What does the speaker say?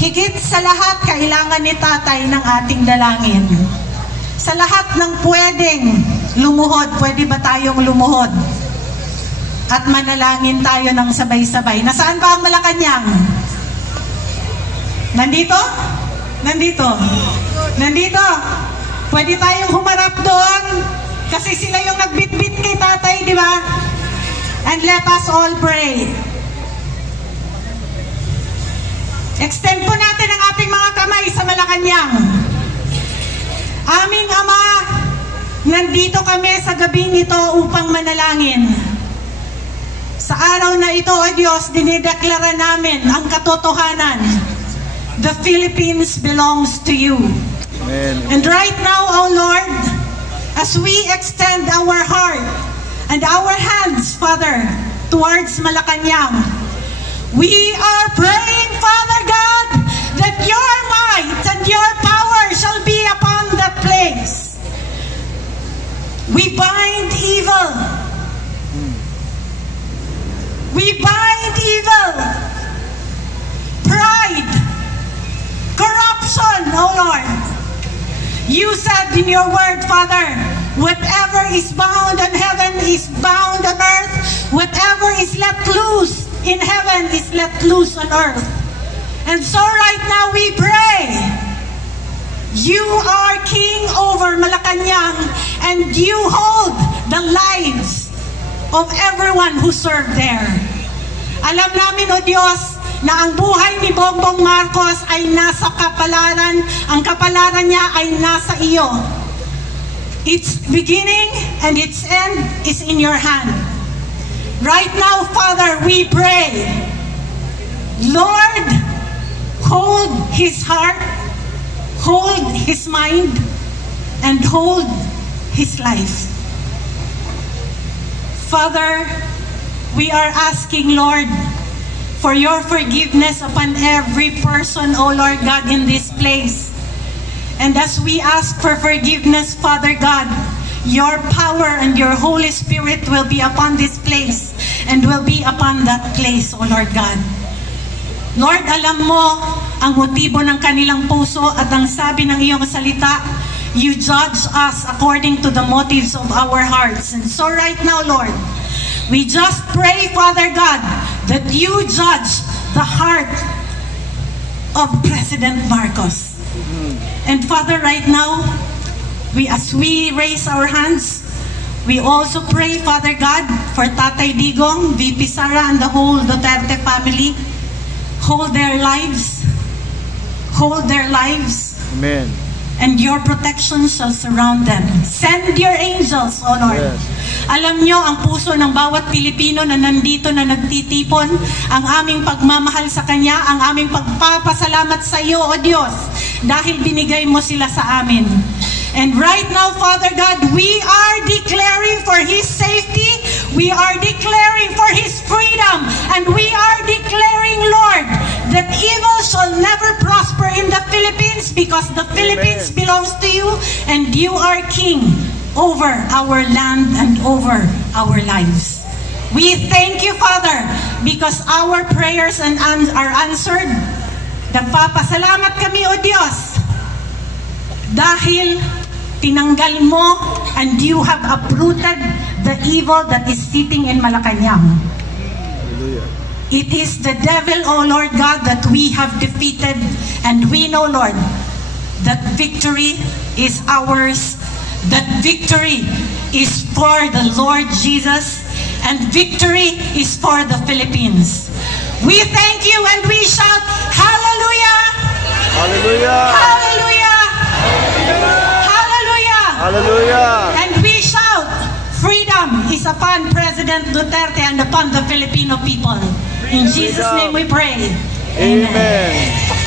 higit sa lahat, kailangan ni Tatay ng ating dalangin. Sa lahat ng pwedeng lumuhod, pwede ba tayong lumuhod? At manalangin tayo ng sabay-sabay. Nasaan ba ang Malacanang? Nandito? Nandito? Nandito? Pwede tayong humarap doon? Kasi sila yung nagbitbit kay Tatay, di ba? And let us all pray. Extend po natin ang ating mga kamay sa Malacanang. Aming Ama, nandito kami sa gabing ito upang manalangin. Sa araw na ito, O Diyos, dinideklara namin ang katotohanan. The Philippines belongs to you. Amen. And right now, O Lord, as we extend our heart and our hands, Father, towards Malacanang, we are praying, Father God, that your might and your power shall be upon that place. We bind evil. We bind evil, pride, corruption, O Lord. You said in your word, Father, whatever is bound on heaven is bound on earth. Whatever is let loose in heaven is let loose on earth. And so right now we pray, you are king over Malacanang and you hold the lives of everyone who served there. Alam namin, O Diyos, na ang buhay ni Bongbong Marcos ay nasa kapalaran, ang kapalaran niya ay nasa iyo. Its beginning and its end is in your hand. Right now, Father, we pray, Lord, hold his heart, hold his mind, and hold his life. Father, we are asking, Lord, for your forgiveness upon every person, O Lord God, in this place. And as we ask for forgiveness, Father God, your power and your Holy Spirit will be upon this place and will be upon that place, O Lord God. Lord, alam mo ang motibo ng kanilang puso at ang sabi ng iyong salita, you judge us according to the motives of our hearts. And so right now, Lord, we just pray, Father God, that you judge the heart of President Marcos. And Father, right now, as we raise our hands, we also pray, Father God, for Tatay Digong, VP Sara, and the whole Duterte family. Hold their lives. Hold their lives. Amen. And your protection shall surround them. Send your angels, O Lord. Yes. Alam nyo ang puso ng bawat Pilipino na nandito na nagtitipon, ang aming pagmamahal sa Kanya, ang aming pagpapasalamat sa iyo, O Diyos, dahil binigay mo sila sa amin. And right now, Father God, we are declaring for His safety, we are declaring for His freedom, and we are declaring, Lord, that evil shall never prosper in the Philippines because the Philippines belongs to you and you are King over our land and over our lives. We thank you, Father, because our prayers are answered. Nagpapasalamat kami, O Diyos, dahil tinanggal mo and you have uprooted the evil that is sitting in Malacanang. Hallelujah. It is the devil, O Lord God, that we have defeated, and we know, Lord, that victory is ours, that victory is for the Lord Jesus, and victory is for the Philippines. We thank you and we shout, Hallelujah! Hallelujah! Hallelujah! Hallelujah! Hallelujah! And we shout, freedom is upon President Duterte and upon the Filipino people. In Jesus' name we pray. Amen. Amen.